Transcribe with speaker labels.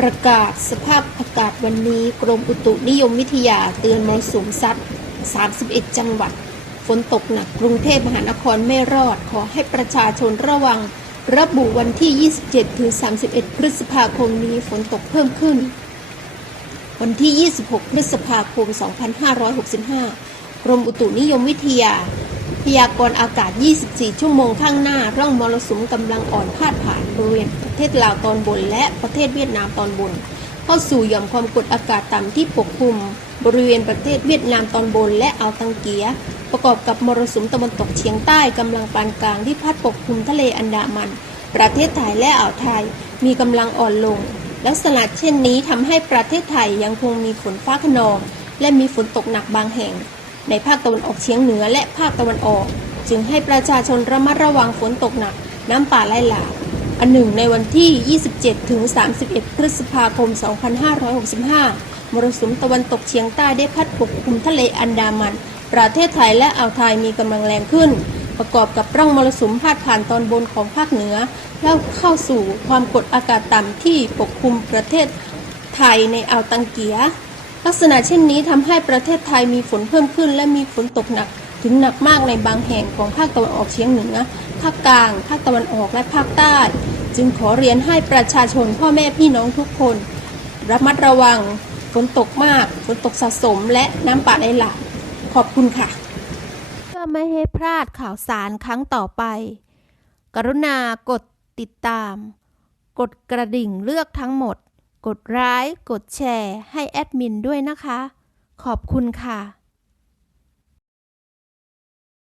Speaker 1: ประกาศสภาพอากาศวันนี้กรมอุตุนิยมวิทยาเตือนมรสุมซัด 31 จังหวัด ฝนตกหนักกรุงเทพมหานครไม่รอด ขอให้ประชาชนระวัง ระบุวันที่ 27 ถึง 31 พฤษภาคมนี้ฝนตกเพิ่มขึ้น วันที่ 26 พฤษภาคม 2565 กรมอุตุนิยมวิทยา พยากรณ์อากาศ 24 ชั่วโมงข้างหน้า ร่องมรสุมกำลังอ่อนพาดผ่านบริเวณประเทศลาวตอนบน และประเทศเวียดนามตอนบน เข้าสู่หย่อมความกดอากาศต่ำที่ปกคลุม บริเวณประเทศเวียดนามตอนบน และอ่าวตังเกีย ประกอบกับมรสุมตะวันตกเฉียงใต้กำลังปานกลางที่พัดปกคลุมทะเลอันดามัน ประเทศไทยและอ่าวไทย มีกำลังอ่อนลง ลักษณะเช่นนี้ทำให้ประเทศไทยยังคงมีฝนฟ้าขนอง และมีฝนตกหนักบางแห่ง ในภาคตะวันออกเฉียงเหนือและภาคตะวันออก จึงให้ประชาชนระมัดระวังฝนตกหนัก น้ำป่าไหลหลากอันหนึ่งในวันที่ 27 ถึง 31 พฤษภาคม 2565 มรสุมตะวันตกเฉียงใต้ได้พัดปกคลุมทะเลอันดามัน ประเทศไทยและอ่าวไทยมีกำลังแรงขึ้น ประกอบกับร่องมรสุมพาดผ่านตอนบนของภาคเหนือ แล้วเข้าสู่ความกดอากาศต่ำที่ปกคลุมประเทศไทยในอ่าวตังเกีย ลักษณะเช่นนี้ทำให้ประเทศไทยมีฝนเพิ่มขึ้น และมีฝนตกหนักถึงหนักมากในบางแห่งของภาคตะวันออกเฉียงเหนือ ภาคกลาง ภาคตะวันออกและภาคใต้ จึงขอเรียนให้ประชาชนพ่อแม่พี่น้องทุกคน ระมัดระวัง ฝนตกมาก ฝนตกสะสม และน้ำป่าไหลหลากขอบคุณค่ะ เพื่อไม่ให้พลาดข่าวสารครั้งต่อไป กรุณากดติดตาม กดกระดิ่งเลือกทั้งหมด กดไลค์กดแชร์ให้แอดมินด้วยนะคะ ขอบคุณค่ะ